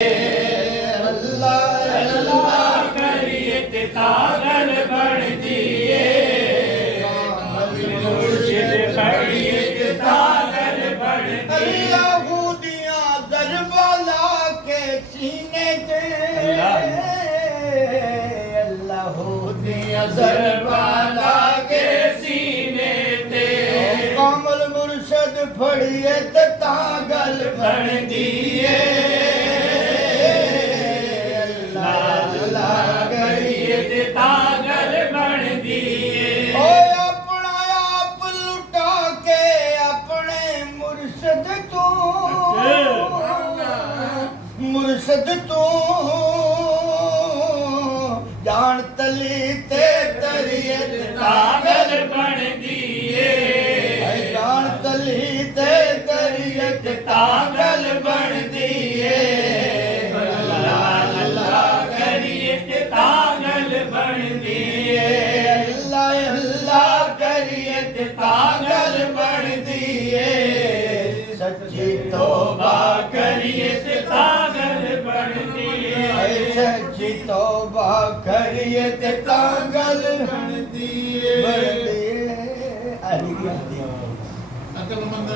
अल्लाह अल्लाह करिए ते तागल बनदी है मुर्शिद करिए ते तागल बनदी अल्लाह दिया दरबाला के सीने ते अल्लाह दिया दरबाला के सीने ते कामल मुर्शिद फड़िए ते तागल बनदी है तागल बनदी है अपना आप लुटा के अपने मुर्शिद तू जान तली ते तरीयत तागल बनदी है जान तली ते तरीयत तागल बनदी है तागल बनदी है सच्ची तौबा करिए ते तागल बनदी है सच्ची तौबा करिए ते तागल बनदी है अकलमंद